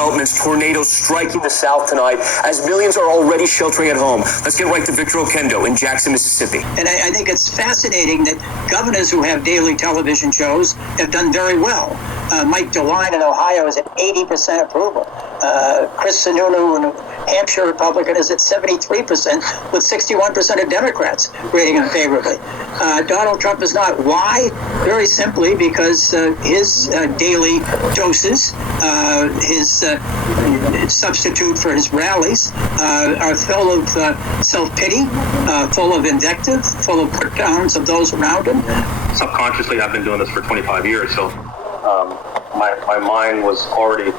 developments, tornadoes striking the South tonight as millions are already sheltering at home. Let's get right to Victor Oquendo in Jackson, Mississippi. And I think it's fascinating that governors who have daily television shows have done very well. Mike DeWine in Ohio is at 80% approval. Chris Sununu in New Hampshire Republican is at 73%, with 61% of Democrats rating him favorably. Donald Trump is not. Why? Very simply because his daily doses, his substitute for his rallies, are full of self-pity, full of invective, full of put-downs of those around him. Subconsciously, I've been doing this for 25 years, so my mind was already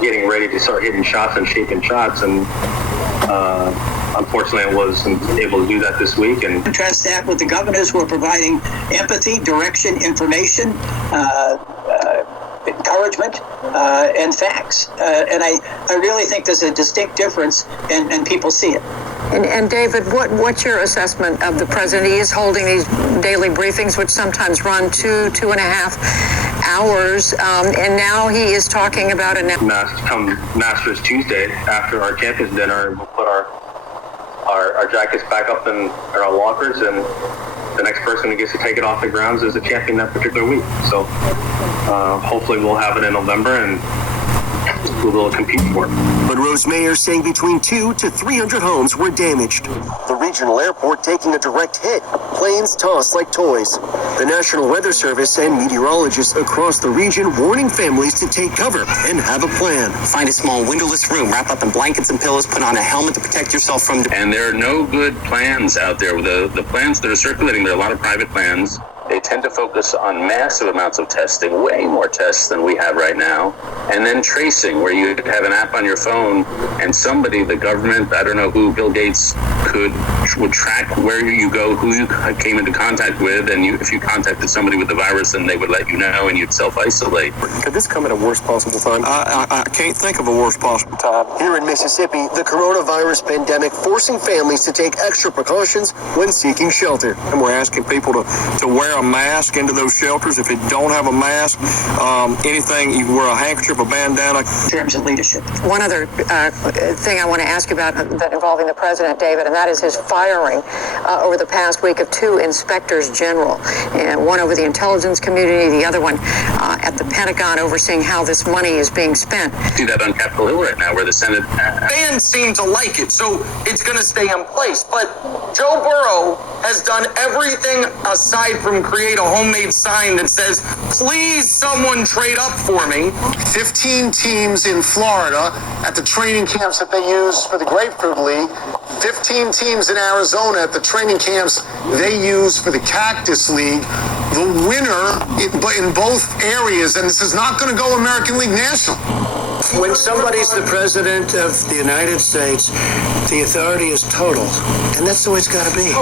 getting ready to start hitting shots and shaping shots, and unfortunately I wasn't able to do that this week. And contrast that with the governors who are providing empathy, direction, information, encouragement, and facts. And I really think there's a distinct difference, and people see it. And David, what's your assessment of the president? He is holding these daily briefings, which sometimes run 2.5 hours, and now he is talking about a come Masters Tuesday after our campus dinner, we'll put our jackets back up in our lockers, and the next person who gets to take it off the grounds is the champion that particular week. So hopefully we'll have it in November, and we'll be able to compete for it. Monroe's mayor saying between 200 to 300 homes were damaged. The regional airport taking a direct hit. Planes tossed like toys. The National Weather Service and meteorologists across the region warning families to take cover and have a plan. Find a small windowless room, wrap up in blankets and pillows, put on a helmet to protect yourself from... And there are no good plans out there. The plans that are circulating, there are a lot of private plans. They tend to focus on massive amounts of testing, way more tests than we have right now, and then tracing, where you have an app on your phone and somebody, the government, I don't know who, Bill Gates, would track where you go, who you came into contact with, and if you contacted somebody with the virus, then they would let you know and you'd self-isolate. Could this come at a worst possible time? I can't think of a worst possible time. Here in Mississippi, the coronavirus pandemic forcing families to take extra precautions when seeking shelter. And we're asking people to wear a mask into those shelters. If you don't have a mask, anything, you can wear a handkerchief, a bandana. In terms of leadership. One other thing I want to ask about that involving the president, David, and that is his firing over the past week of 2 inspectors general, one over the intelligence community, the other one at the Pentagon, overseeing how this money is being spent. See that on Capitol Hill right now, where the Senate... Fans seem to like it, so it's going to stay in place. But Joe Burrow has done everything aside from create a homemade sign that says, please someone trade up for me. 15 teams in Florida at the training camps that they use for the Grapefruit League. 15 teams in Arizona at the training camps they use for the Cactus League. The winner in both areas, and this is not going to go American League National. When somebody's the president of the United States, the authority is total, and that's the way it's got to be.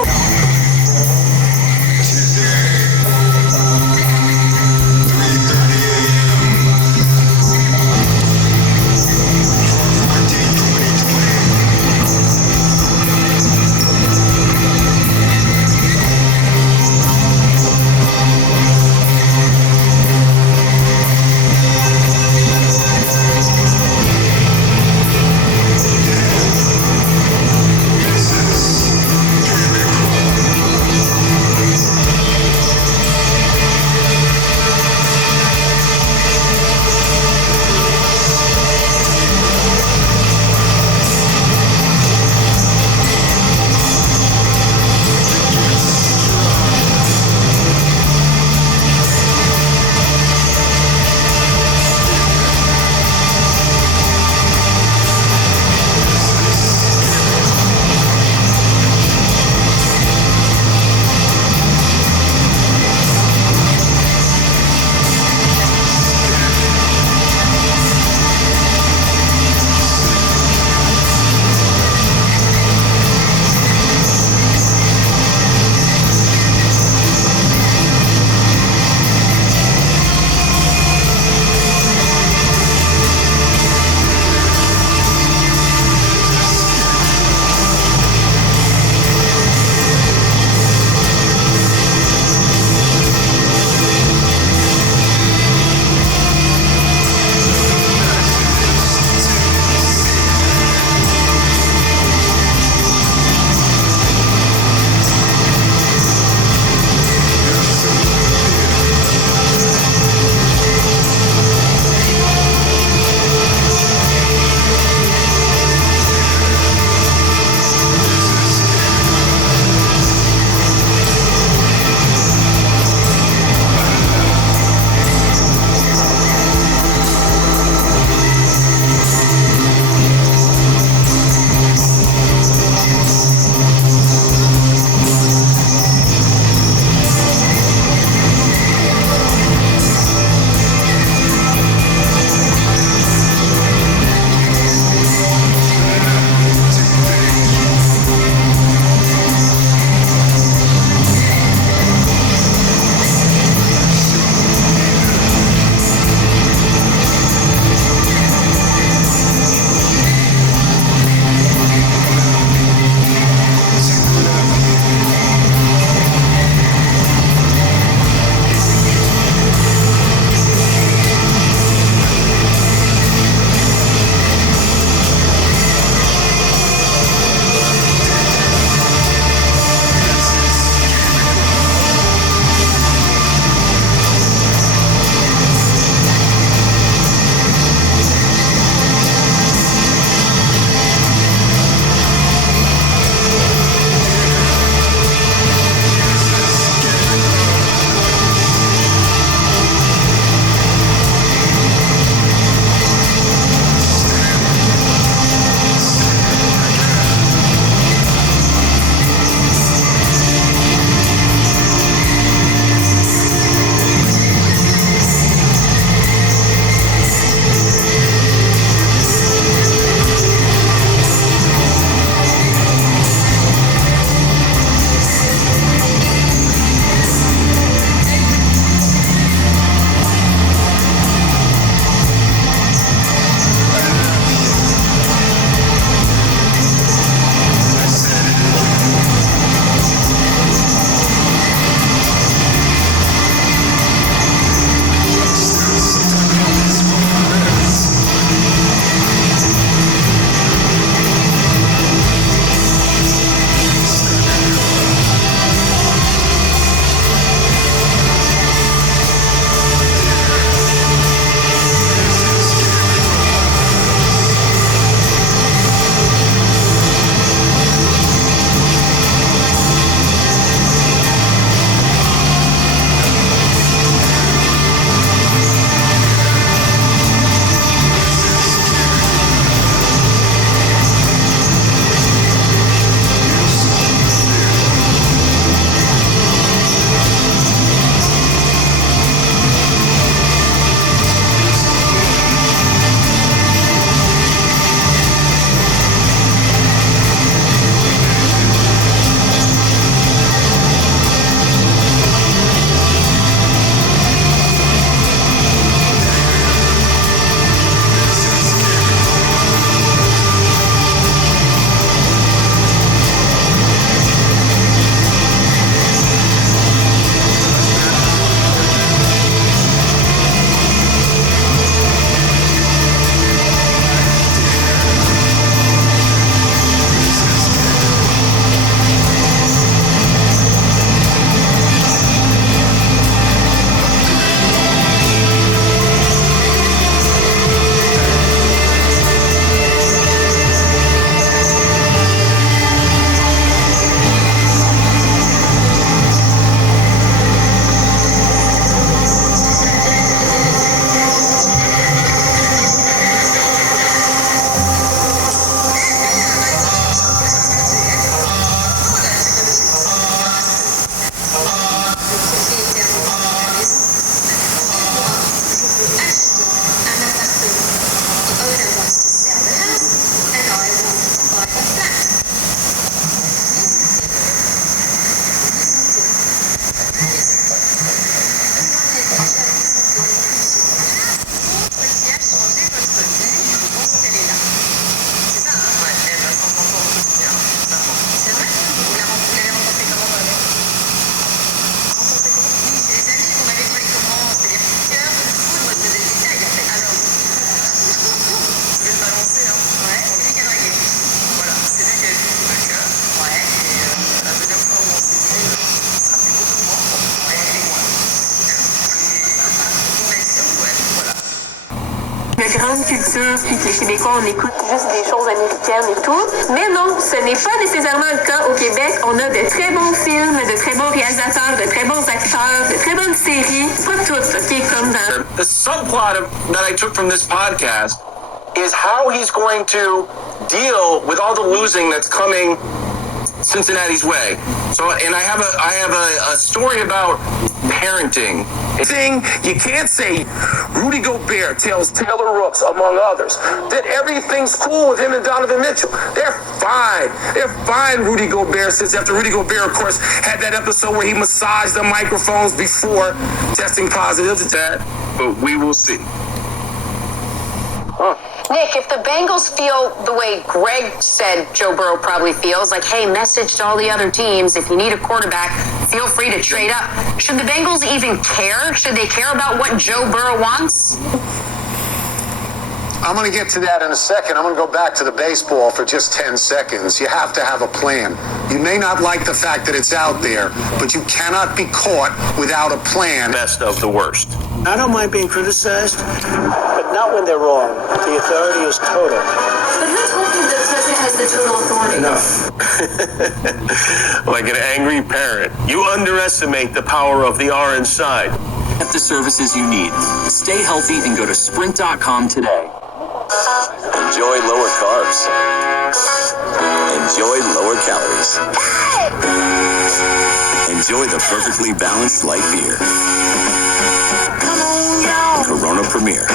grande culture, puis que les Québécois, on écoute juste des choses américaines et tout. Mais non, ce n'est pas nécessairement le cas au Québec. On a de très bons films, de très bons réalisateurs, de très bons acteurs, de très bonnes séries. Pas toutes, OK, comme dans... The subplot that I took from this podcast is how he's going to deal with all the losing that's coming Cincinnati's way. So, and I have a story about parenting. Thing you can't say Rudy Gobert tells Taylor Rooks, among others, that everything's cool with him and Donovan Mitchell. They're fine. They're fine, Rudy Gobert says, after Rudy Gobert, of course, had that episode where he massaged the microphones before testing positive to that. But we will see. Nick, if the Bengals feel the way Greg said Joe Burrow probably feels, like, hey, message to all the other teams, if you need a quarterback, feel free to trade up. Should the Bengals even care? Should they care about what Joe Burrow wants? I'm going to get to that in a second. I'm going to go back to the baseball for just 10 seconds. You have to have a plan. You may not like the fact that it's out there, but you cannot be caught without a plan. Best of the worst. I don't mind being criticized, but not when they're wrong. The authority is total. But who told you the president has the total authority? Enough. Like an angry parent, you underestimate the power of the R inside. Get the services you need. Stay healthy and go to Sprint.com today. Enjoy lower carbs. Enjoy lower calories. Enjoy the perfectly balanced light beer. Corona Premier.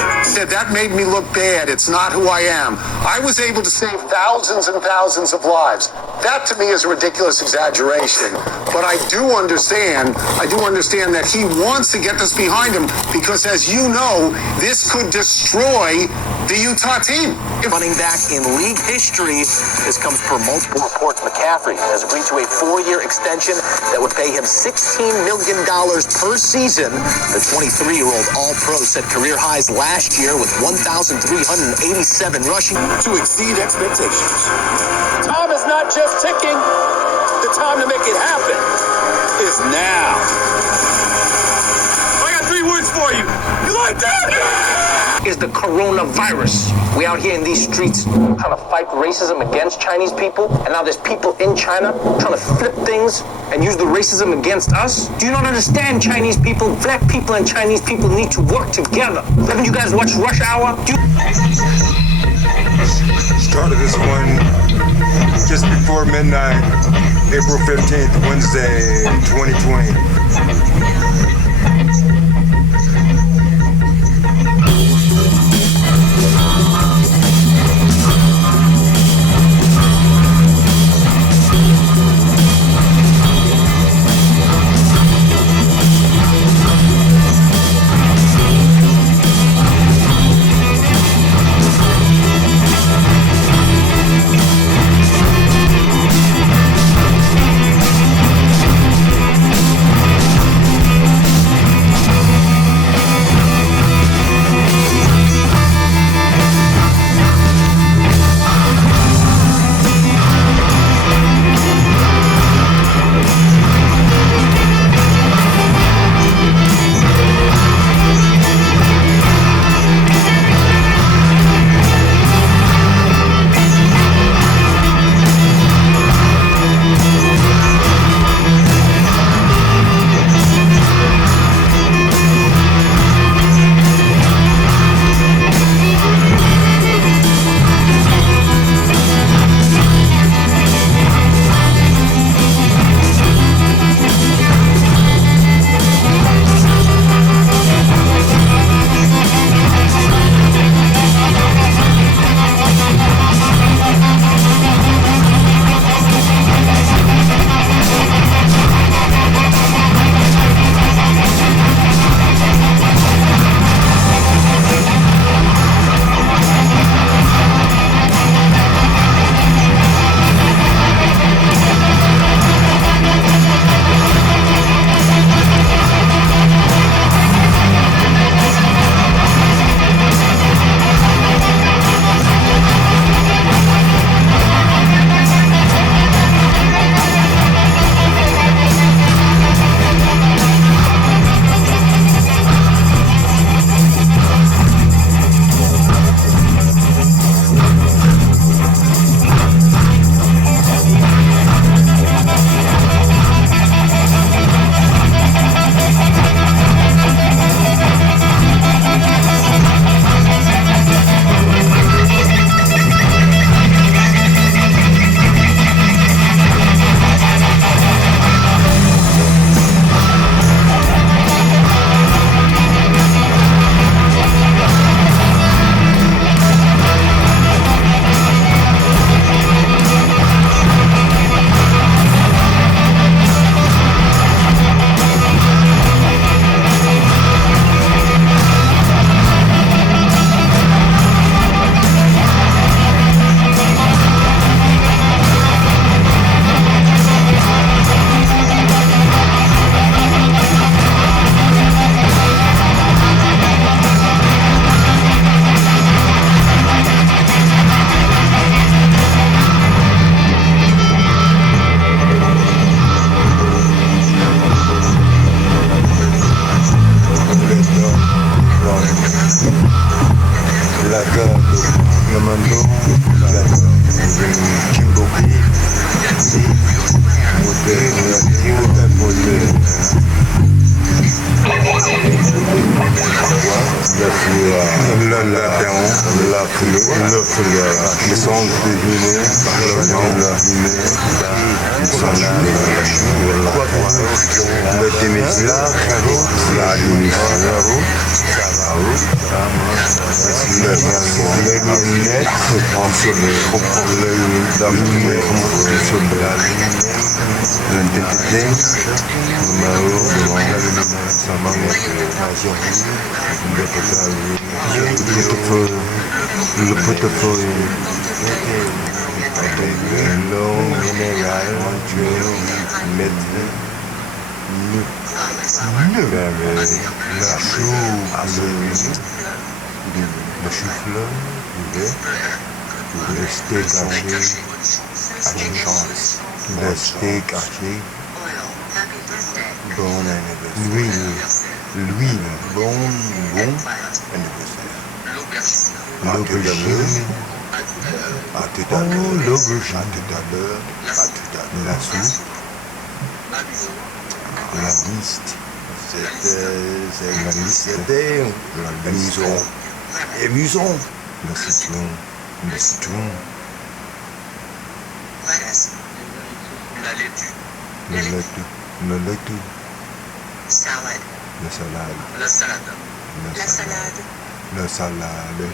That made me look bad. It's not who I am. I was able to save thousands and thousands of lives. That to me is a ridiculous exaggeration. But I do understand that he wants to get this behind him because, as you know, this could destroy the Utah team. Running back in league history. This comes per multiple reports. McCaffrey has agreed to a 4-year extension that would pay him $16 million per season. The 23-year-old All-Pro set career highs last year with 1,387 rushing. To exceed expectations. Time is not just ticking. The time to make it happen is now. I got 3 words for you. You like that? Is the coronavirus. We out here in these streets trying to fight racism against Chinese people, and now there's people in China trying to flip things and use the racism against us. Do you not understand, Chinese people? Black people and Chinese people need to work together. Haven't you guys watched Rush Hour? Started this one just before midnight, April 15th, Wednesday, 2020. Le portefeuille, l'eau minérale, la le chou-fleur, le steak haché à l'enchance, le steak haché, bon anniversaire, l'huile, bon anniversaire. L'aubergine, à tout à l'heure, la soupe, la liste, c'était la maison, et muson, le citron, le laitue, salade, la salade,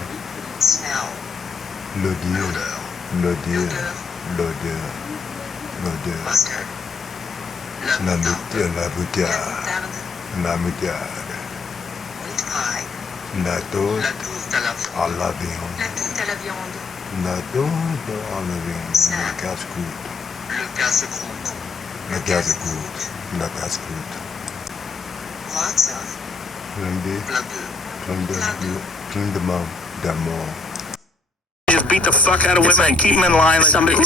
l'odeur, la moutarde, la toast à la viande, la toast à la viande, le casse-croûte, plein d'amour. Just beat the fuck out of women and keep them in line. Like, somebody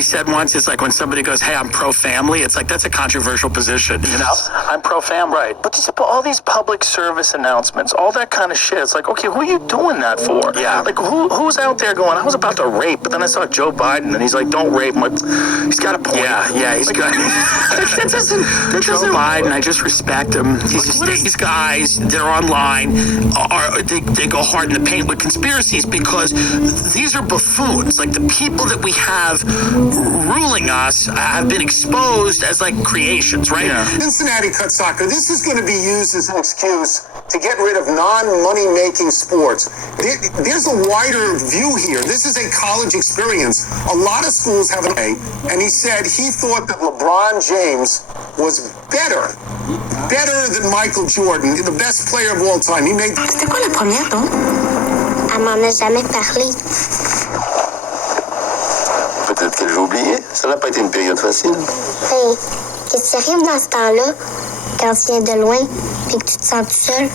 said once, it's like when somebody goes, hey, I'm pro-family, it's like, that's a controversial position, you know? I'm pro-fam, right. But all these public service announcements, all that kind of shit, it's like, okay, who are you doing that for? Yeah. Like, who's out there going, I was about to rape, but then I saw Joe Biden, and he's like, don't rape. I'm like, he's got a point. Yeah, he's got Joe Biden, I just respect him. These guys, they're online, they go hard in the paint with conspiracies because these are buffoons. Like, the people that we have ruling us have been exposed as, like, creations, right? Yeah. Cincinnati cut soccer. This is going to be used as an excuse to get rid of non-money-making sports. There's a wider view here. This is a college experience. A lot of schools have an A, and he said he thought that LeBron James was better than Michael Jordan, the best player of all time. He made... C'était quoi la première, non? Elle m'en a jamais parlé. Peut-être qu'elle va oublier. Ça n'a pas été une période facile. Hey, qu'est-ce qui arrive dans ce temps-là, quand tu viens de loin et que tu te sens tout seul?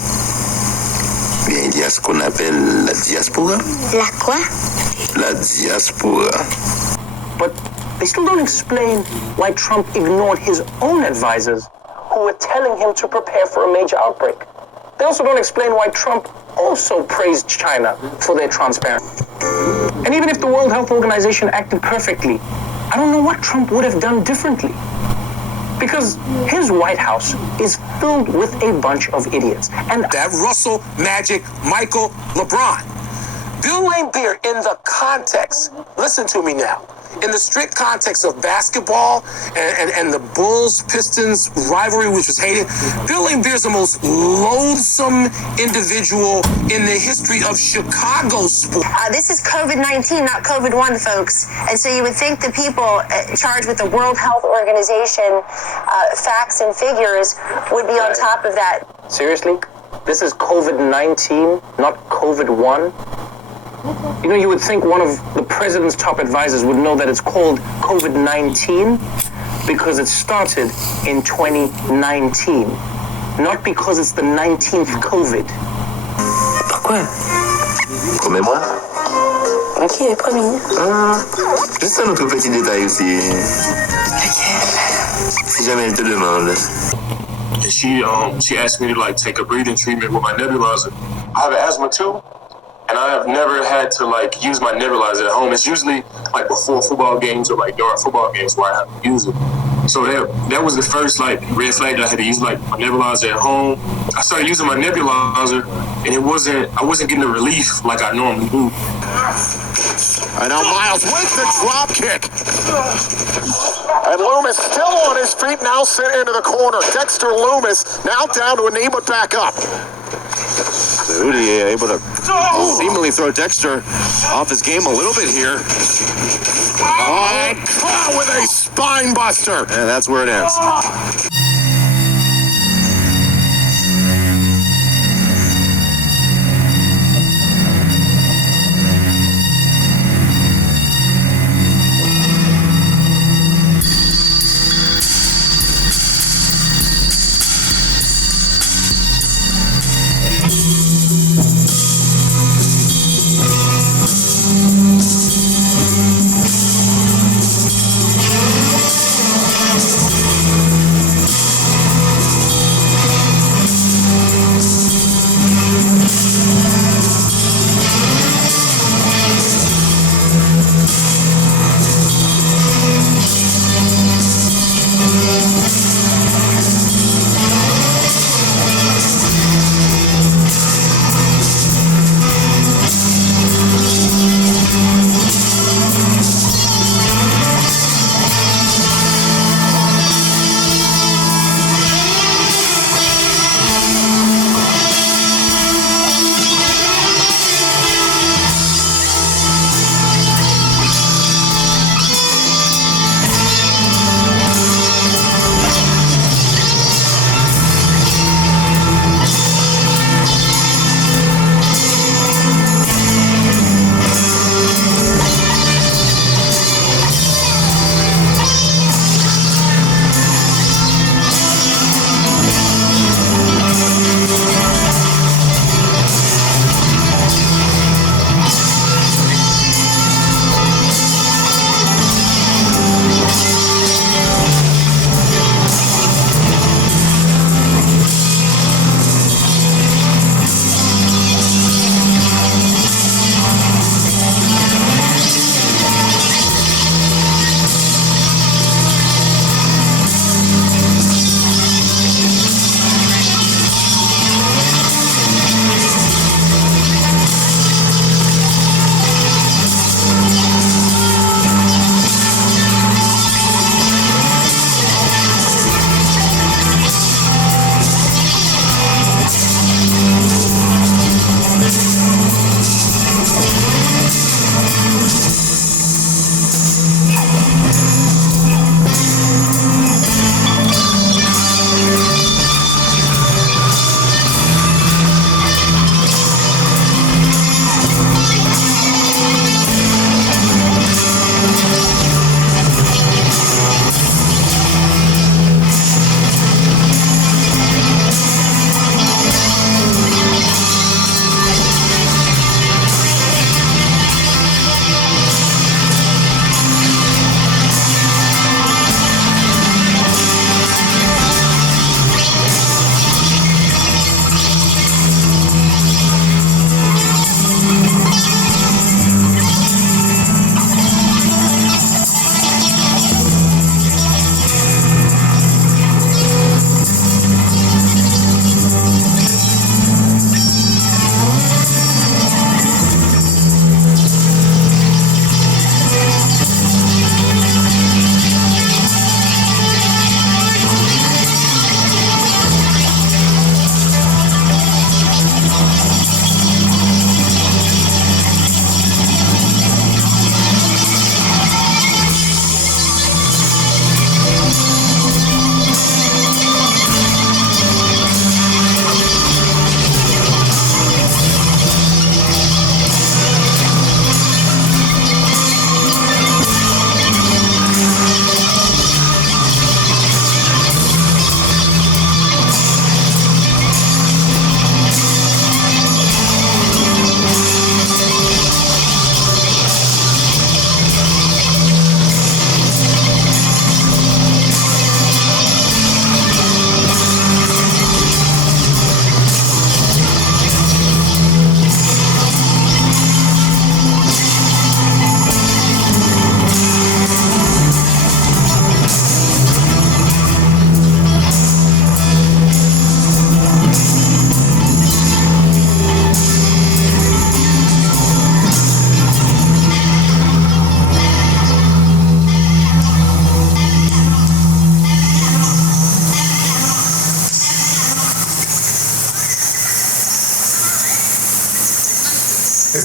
Bien, il y a ce qu'on appelle la diaspora. La quoi? La diaspora. But they still don't explain why Trump ignored his own advisors who were telling him to prepare for a major outbreak. They also don't explain why Trump also praised China for their transparency. And even if the World Health Organization acted perfectly, I don't know what Trump would have done differently. Because his White House is filled with a bunch of idiots. And that Russell, Magic, Michael, LeBron. Bill Laimbeer, in the context, listen to me now, in the strict context of basketball and the Bulls-Pistons rivalry, which was hated, Bill Laimbeer is the most loathsome individual in the history of Chicago sports. This is COVID-19, not COVID-1, folks. And so you would think the people charged with the World Health Organization facts and figures would be on top of that. seriously? This is COVID-19, not COVID-1? You know, you would think one of the president's top advisors would know that it's called COVID-19 because it started in 2019, not because it's the 19th COVID. Pourquoi? Comme moi? Ok, promis. Juste un autre petit détail aussi. Si jamais elle te demande. She asked me to like take a breathing treatment with my nebulizer. I have asthma too, and I have never had to like use my nebulizer at home. It's usually like before football games or like during football games where I have to use it. So that was the first like red flag that I had to use like my nebulizer at home. I started using my nebulizer, and I wasn't getting the relief like I normally do. And now Miles with the drop kick. And Loomis still on his feet, now sent into the corner. Dexter Loomis now down to a knee, but back up. Udi able to seemingly throw Dexter off his game a little bit here. And caught with a spine buster. And that's where it ends.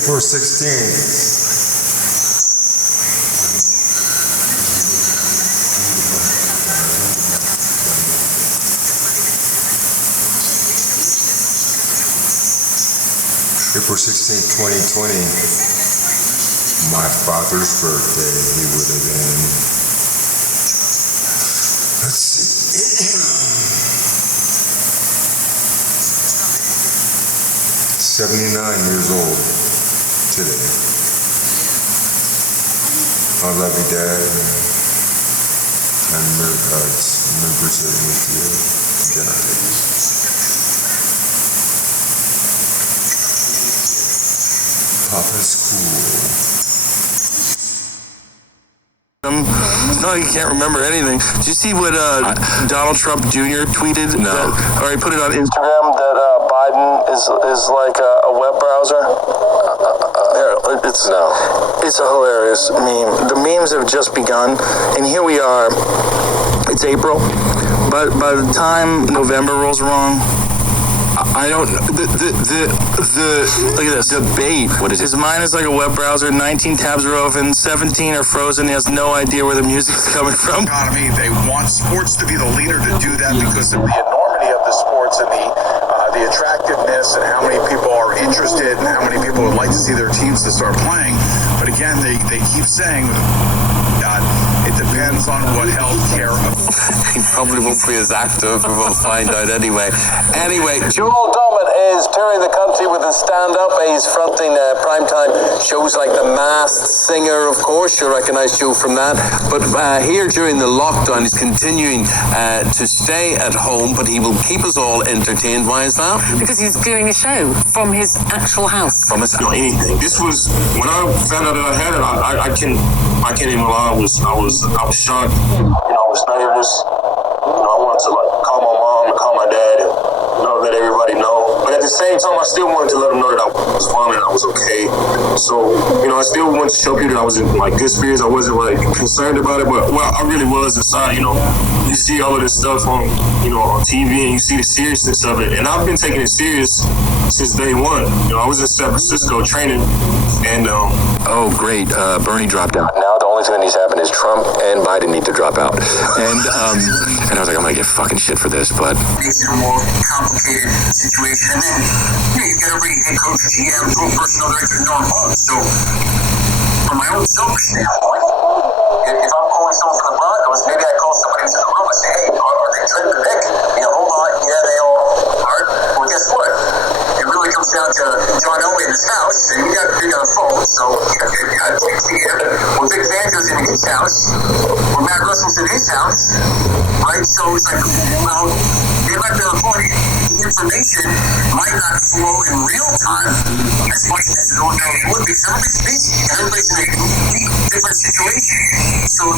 April 16th. April 16th, 2020, my father's birthday, he would have been, let's see, 79 years old today. I love you, Dad, and God's members of with you. Good night. Papa's cool. No, you can't remember anything. Did you see what Donald Trump Jr. tweeted? No. Or he put it on Instagram that Biden is like a web browser. It's a hilarious meme. The memes have just begun, and here we are. It's April, but by the time November rolls around, I don't know. The look at this debate. What is it? His mind is like a web browser. 19 tabs are open, 17 are frozen. He has no idea where the music is coming from. Economy. They want sports to be the leader to do that because of the enormity of the sports and the attractiveness and how many people are interested and how many people would like to see their teams to start playing. But again, they keep saying that it depends on what health care. He probably won't be as active. We'll find out anyway. Anyway, Joel Dommett is touring the country with his stand-up. He's fronting primetime shows like The Masked Singer, of course. You recognize Joe from that. But here during the lockdown, he's continuing to stay at home, but he will keep us all entertained. Why is that? Because he's doing a show from his actual house. From his anything. This was when I found out that I had it. I can't even lie. I was shocked. I was nervous. I wanted to call my mom and call my dad and let everybody know. But at the same time, I still wanted to let them know that I was fine and I was okay. So I still wanted to show people that I was in good spirits. I wasn't concerned about it, but I really was inside. You see all of this stuff on on TV and you see the seriousness of it. And I've been taking it serious since day one. I was in San Francisco training, and oh great, Bernie dropped out. Now the only thing that needs to happen is Trump and Biden need to drop out. And I was like, I'm gonna get fucking shit for this, but Makes it a more complicated situation. And then you've got to bring head coaches, GM, pro personnel director, Norm Holmes. So from my own selfish standpoint, if I'm calling someone from the Broncos, maybe I call somebody who's in the room and say, hey, are they tripping Nick? Hold on, yeah, they all are. Well, guess what? It really comes down to John Elway in his house, and you got to be on the phone, so you got to see him. Well, Vic Fangio's in his house, or Matt Russell's in his house, right? So it's like, well, they might be recording. The information might not flow in real time as much as it ordinarily would, because everybody's busy, and everybody's in a complete different situation. So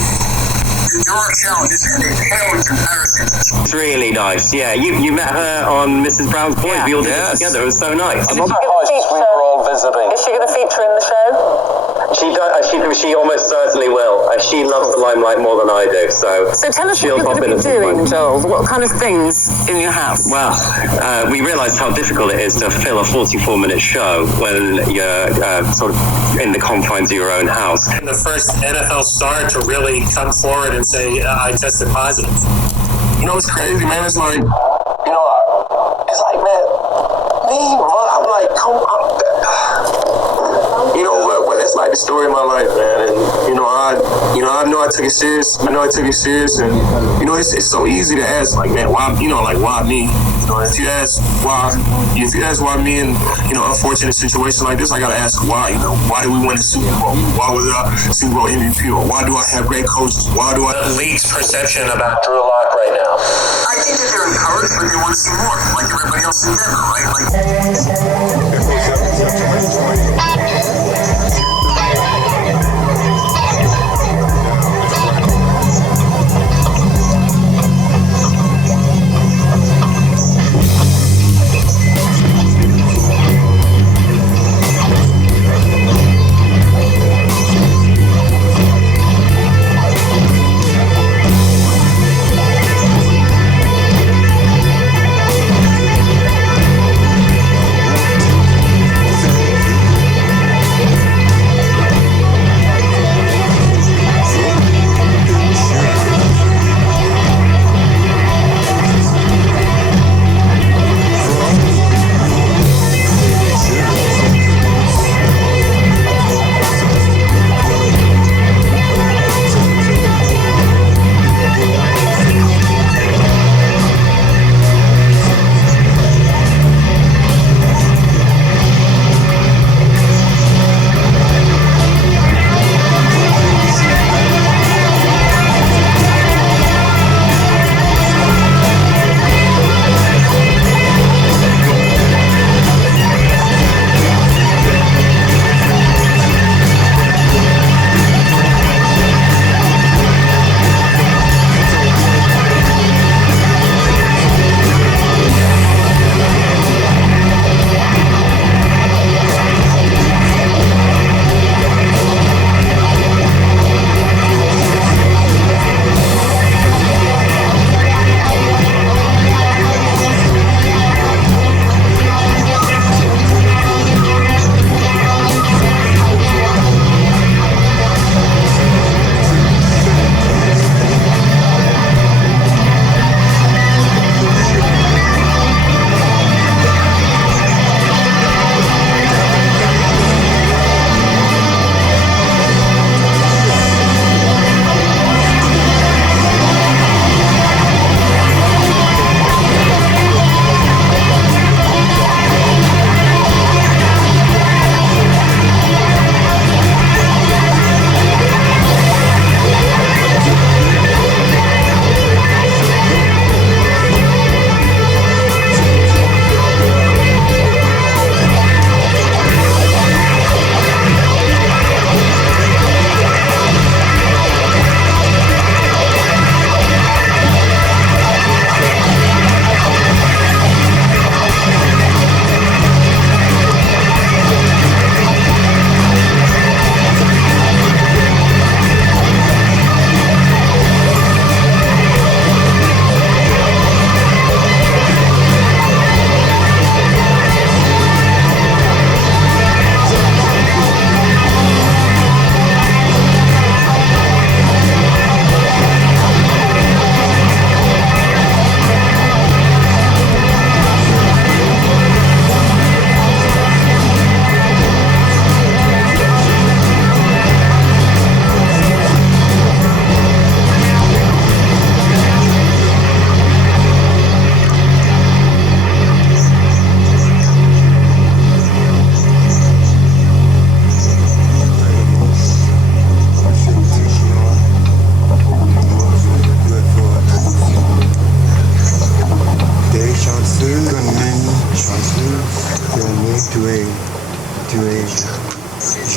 there are challenges, and they pale in comparison. It's really nice. Yeah, you met her on Mrs. Brown's Point. We all did it together. It was so nice. I love how we were all visiting. Is she going to feature in the show? She almost certainly will. She loves the limelight more than I do. So tell us what you're going to be doing, Joel. What kind of things in your house? Well, we realised how difficult it is to fill a 44-minute show when you're sort of in the confines of your own house. The first NFL star to really come forward and say, I tested positive. It's crazy, man. It's like, man, me, I'm like, come on. It's like the story of my life, man. And, I know I took it serious. And, it's so easy to ask, man, why, why me? If you ask why me in, unfortunate situation like this, I gotta ask why, why do we win the Super Bowl? Why was I Super Bowl MVP? Or why do I have great coaches? Why do I have the league's perception about Drew Lock right now? I think that they're encouraged, but they want to see more, like everybody else in Denver, right?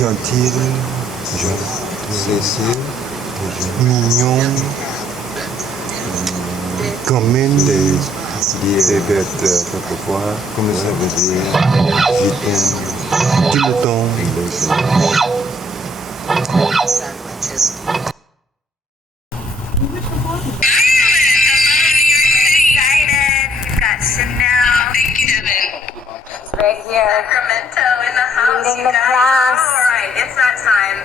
gentil, blessé, mignon, comme des bêtes quelquefois, comme ça veut dire, je t'aime tout le temps. Right here. Sacramento in the house. Meeting the class. All right, it's that time.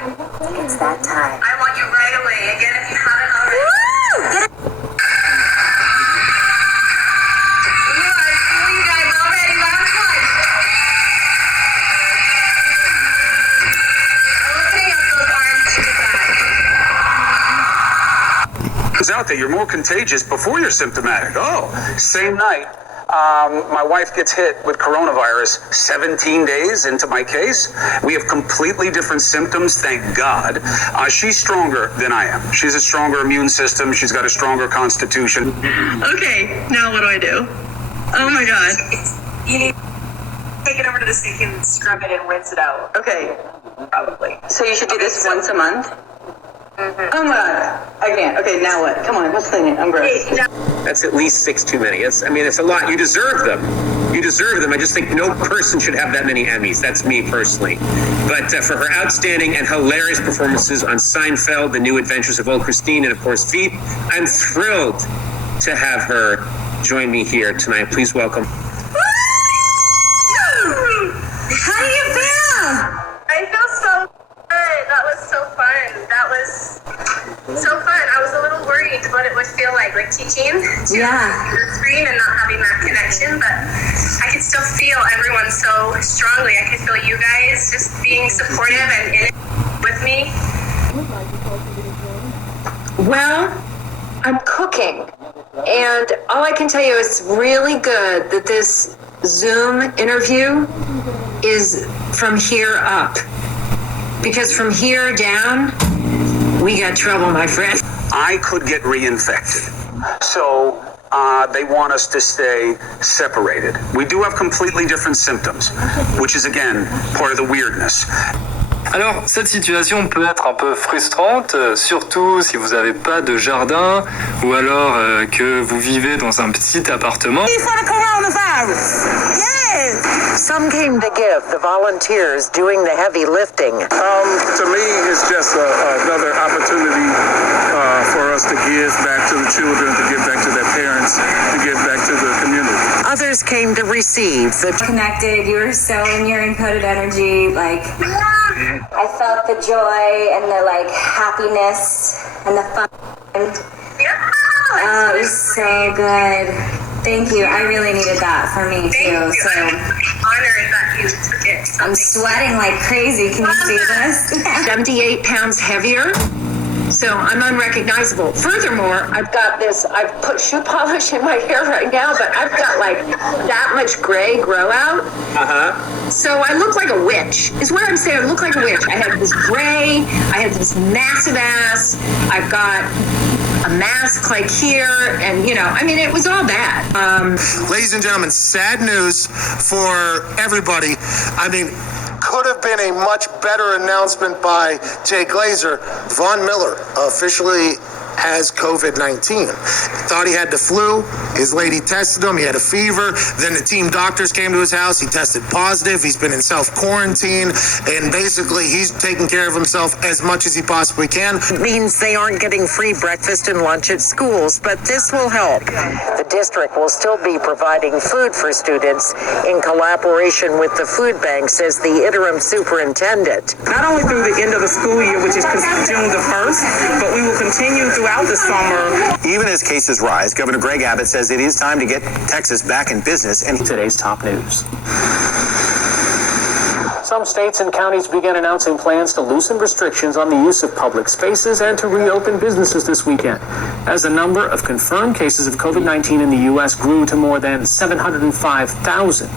It's that time. I want you right away. Again, if you haven't already. Woo! Get it. You guys already. Last one. Opening up those arms to the back. It's out there. You're more contagious before you're symptomatic. Oh, same night. My wife gets hit with coronavirus 17 days into my case. We have completely different symptoms, thank God. She's stronger than I am. She's a stronger immune system. She's got a stronger constitution. Okay, now what do I do? Oh my God. You need to take it over to the sink and scrub it and rinse it out. Okay. Probably. So you should do this once a month? Mm-hmm. Oh my God. I can't. Okay, now what? Come on, let's sing it. I'm gross. That's at least 6 too many. It's a lot. You deserve them. You deserve them. I just think no person should have that many Emmys. That's me personally. But for her outstanding and hilarious performances on Seinfeld, The New Adventures of Old Christine, and of course Veep, I'm thrilled to have her join me here tonight. Please welcome. How do you feel? I feel so good. That was so fun. That was so fun. I was a little worried what it would feel like teaching to the screen and not having that connection, but I could still feel everyone so strongly. I could feel you guys just being supportive and in it with me. Well, I'm cooking, and all I can tell you is really good that this Zoom interview is from here up, because from here down, we got trouble, my friend. I could get reinfected. So they want us to stay separated. We do have completely different symptoms, which is again part of the weirdness. Alors, cette situation peut être un peu frustrante, surtout si vous n'avez pas de jardin ou alors que vous vivez dans un petit appartement. For the coronavirus. Yes. Some came to give, the volunteers doing the heavy lifting. To me, it's just another opportunity for us to give back to the children, to give back to their parents, to give back to the community. Others came to receive. Connected, you were so in your encoded energy, I felt the joy and the happiness and the fun. Oh, it was so good. Thank you. I really needed that for me too. So honored that you took it. I'm sweating like crazy. Can you see this? 78 pounds heavier. So I'm unrecognizable. Furthermore, I've put shoe polish in my hair right now, but I've got that much gray grow out. So I look like a witch, is what I'm saying. I look like a witch. I have this gray, I have this massive ass, I've got a mask here, and it was all bad. Ladies and gentlemen, sad news for everybody. Could have been a much better announcement by Jay Glazer. Von Miller officially has COVID-19. Thought he had the flu. His lady tested him. He had a fever. Then the team doctors came to his house. He tested positive. He's been in self-quarantine. And basically, he's taking care of himself as much as he possibly can. It means they aren't getting free breakfast and lunch at schools, but this will help. The district will still be providing food for students in collaboration with the food bank, says the interim superintendent. Not only through the end of the school year, which is June the 1st, but we will continue throughout the summer. Even as cases rise, Governor Greg Abbott says it is time to get Texas back in business. And today's top news. Some states and counties began announcing plans to loosen restrictions on the use of public spaces and to reopen businesses this weekend, as the number of confirmed cases of COVID-19 in the U.S. grew to more than 705,000.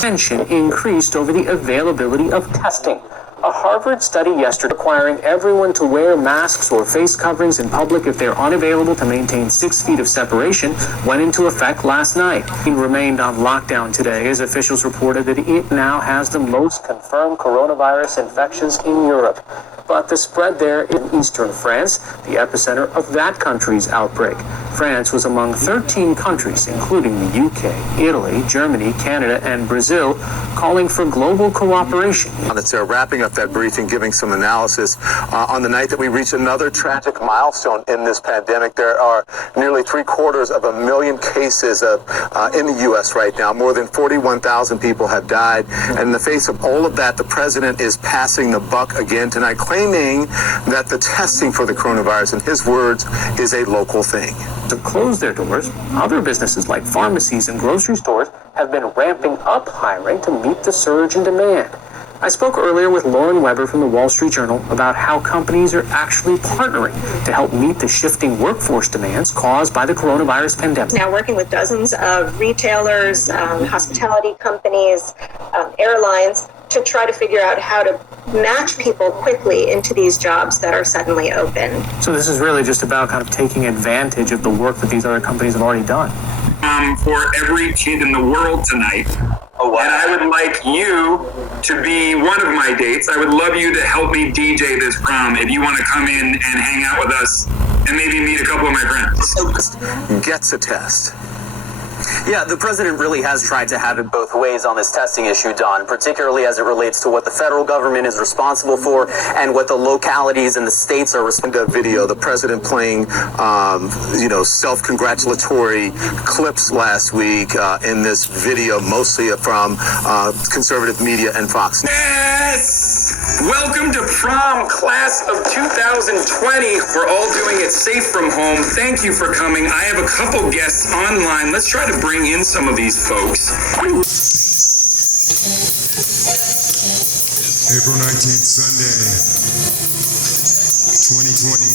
Tension increased over the availability of testing. A Harvard study yesterday requiring everyone to wear masks or face coverings in public if they're unavailable to maintain 6 feet of separation went into effect last night. It remained on lockdown today as officials reported that it now has the most confirmed coronavirus infections in Europe. But the spread there in eastern France, the epicenter of that country's outbreak. France was among 13 countries, including the UK, Italy, Germany, Canada, and Brazil, calling for global cooperation. It's wrapping up that briefing, giving some analysis on the night that we reach another tragic milestone in this pandemic. There are nearly 750,000 cases in the U.S. right now. More than 41,000 people have died. And in the face of all of that, the president is passing the buck again tonight, claiming that the testing for the coronavirus, in his words, is a local thing. To close their doors, other businesses like pharmacies and grocery stores have been ramping up hiring to meet the surge in demand. I spoke earlier with Lauren Weber from the Wall Street Journal about how companies are actually partnering to help meet the shifting workforce demands caused by the coronavirus pandemic. Now working with dozens of retailers, hospitality companies, airlines, to try to figure out how to match people quickly into these jobs that are suddenly open. So this is really just about kind of taking advantage of the work that these other companies have already done. For every kid in the world tonight. Oh, wow. And I would like you to be one of my dates. I would love you to help me DJ this prom if you want to come in and hang out with us and maybe meet a couple of my friends. Gets a test. Yeah, the president really has tried to have it both ways on this testing issue, Don, particularly as it relates to what the federal government is responsible for and what the localities and the states are responsible for. Video, the president playing, self-congratulatory clips last week in this video, mostly from conservative media and Fox. Yes! Welcome to prom, class of 2020. We're all doing it safe from home. Thank you for coming. I have a couple guests online. Let's try to bring in some of these folks. April 19th, Sunday, 2020.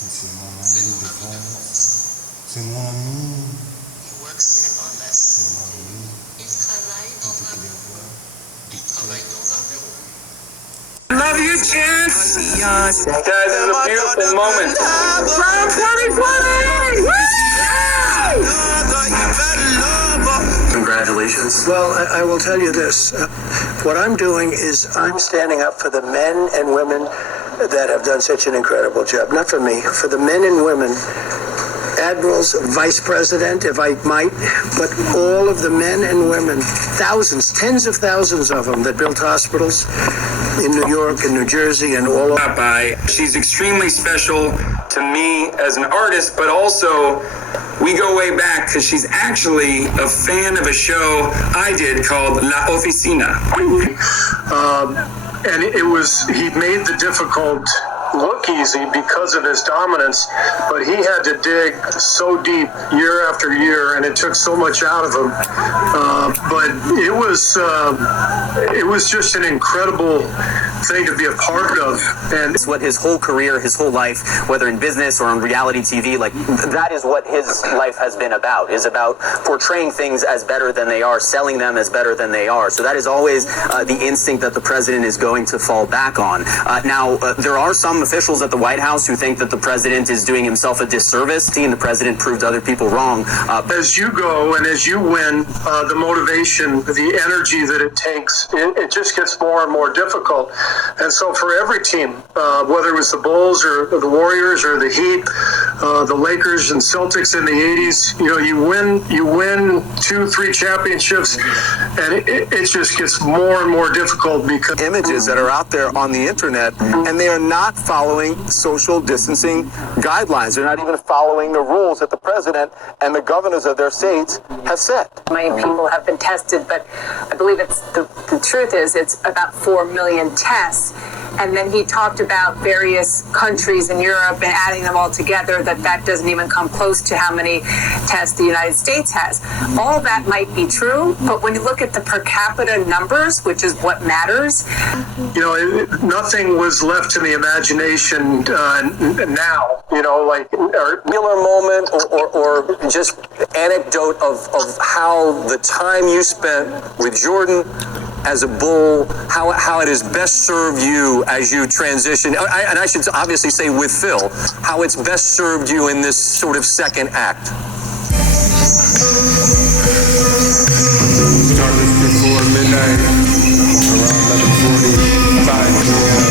C'est mon ami de France. C'est mon ami. C'est mon ami. Love you, Chance. Guys, this is a beautiful moment. From 2020! Congratulations. Well, I will tell you this. What I'm doing is I'm standing up for the men and women that have done such an incredible job. Not for me, for the men and women, admirals, vice president, if I might, but all of the men and women, thousands, tens of thousands of them that built hospitals in New York and New Jersey and all over. She's extremely special to me as an artist, but also we go way back because she's actually a fan of a show I did called La Oficina. And he made the difficult look easy because of his dominance, but he had to dig so deep year after year, and it took so much out of him. But it was just an incredible thing to be a part of. And it's what his whole career, his whole life, whether in business or on reality TV, like that is what his life has been about, is about portraying things as better than they are, selling them as better than they are. So that is always the instinct that the president is going to fall back on. Now, there are some officials at the White House who think that the president is doing himself a disservice. Seeing the president proved other people wrong. As you go and as you win, the motivation, the energy that it takes, it just gets more and more difficult. And so for every team, whether it was the Bulls or the Warriors or the Heat, the Lakers and Celtics in the 80s, you win 2-3 championships, and it just gets more and more difficult because images that are out there on the internet, and they are not following social distancing guidelines. They're not even following the rules that the president and the governors of their states have set. Many people have been tested, but I believe the truth is it's about 4 million tests. And then he talked about various countries in Europe and adding them all together, that doesn't even come close to how many tests the United States has. All that might be true, but when you look at the per capita numbers, which is what matters. Nothing was left to the imagination now, Miller moment or just anecdote of how the time you spent with Jordan as a Bull, how it has best served you as you transition, and I should obviously say with Phil, how it's best served you in this sort of second act. Started before midnight, around 11:45 p.m.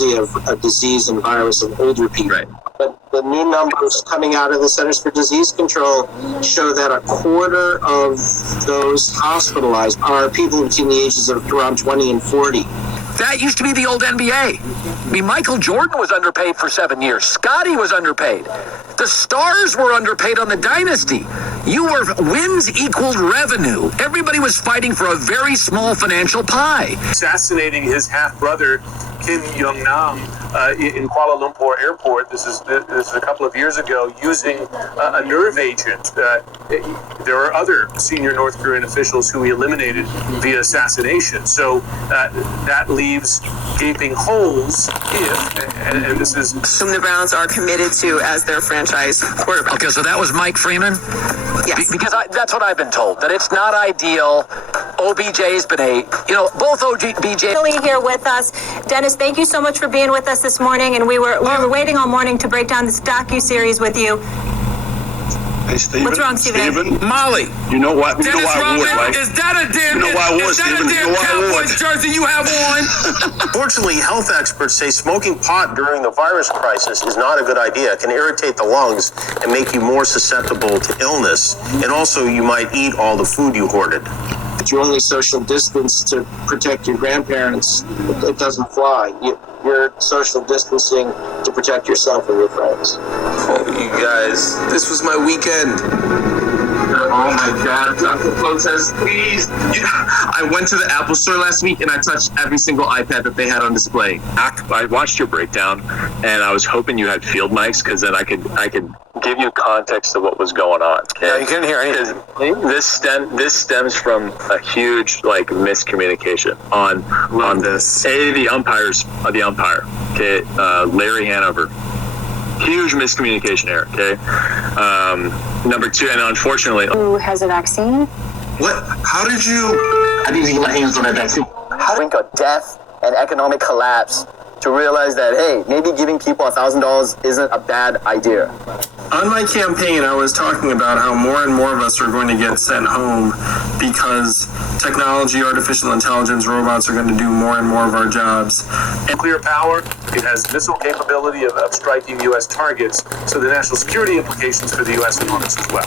Of a disease and virus of older people. Right. But the new numbers coming out of the Centers for Disease Control show that a quarter of those hospitalized are people between the ages of around 20 and 40. That used to be the old NBA. I mean, Michael Jordan was underpaid for 7 years. Scotty was underpaid. The stars were underpaid on the Dynasty. Wins equaled revenue. Everybody was fighting for a very small financial pie. Assassinating his half-brother, Kim Jong-nam, in Kuala Lumpur Airport. This is a couple of years ago, using a nerve agent. There are other senior North Korean officials who he eliminated via assassination. So that leaves gaping holes and this is whom the Browns are committed to as their franchise quarterback. Okay, so that was Mike Freeman? Yes. Because that's what I've been told, that it's not ideal. OBJ's been both OBJ. Here with us. Dennis, thank you so much for being with us this morning, and we were waiting all morning to break down this docu-series with you. Hey, Steven. What's wrong, Steven? Molly. You know what? Dennis Rodman, is that a damn Cowboys jersey you have on? Fortunately, health experts say smoking pot during the virus crisis is not a good idea. It can irritate the lungs and make you more susceptible to illness. And also, you might eat all the food you hoarded. If you only social distance to protect your grandparents, it doesn't fly. You're social distancing to protect yourself and your friends. Oh, you guys, this was my weekend. Oh my God, Dr. Flo says, please. I went to the Apple store last week and I touched every single iPad that they had on display. I watched your breakdown, and I was hoping you had field mics, because then I could give you context of what was going on. Okay? Yeah, you couldn't hear anything. This stems from a huge miscommunication on this. The umpire. Okay, Larry Hanover. Huge miscommunication error. Okay. Number two, and unfortunately, Who has a vaccine? What? How did you? I didn't even get my hands on that vaccine. How to brink of death and economic collapse to realize that, hey, maybe giving people $1,000 isn't a bad idea. On my campaign, I was talking about how more and more of us are going to get sent home because technology, artificial intelligence, robots are going to do more and more of our jobs. Nuclear power, it has missile capability of striking U.S. targets, so the national security implications for the U.S. are enormous as well.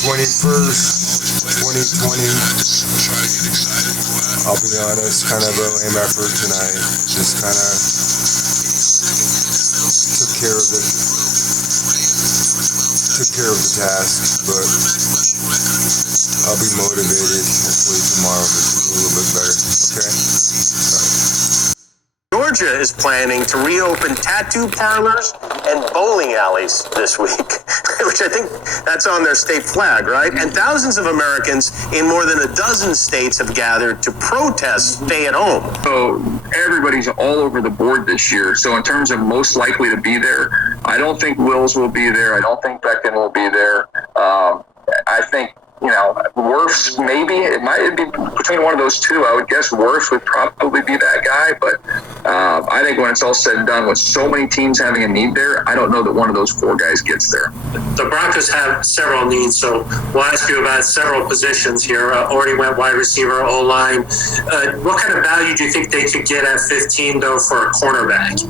21st, 2020. I'll be honest, kind of a lame effort tonight. Just kind of took care of the task, but I'll be motivated hopefully tomorrow to do a little bit better. Okay. Georgia is planning to reopen tattoo parlors and bowling alleys this week, which I think that's on their state flag, right? And thousands of Americans in more than a dozen states have gathered to protest stay at home. So everybody's all over the board this year. So in terms of most likely to be there, I don't think Wills will be there. I don't think Beckham will be there. I think, Wirfs, maybe. It might be between one of those two. I would guess Wirfs would probably be that guy. But I think when it's all said and done, with so many teams having a need there, I don't know that one of those four guys gets there. The Broncos have several needs, so we'll ask you about several positions here. Already went wide receiver, O-line. What kind of value do you think they could get at 15, though, for a cornerback?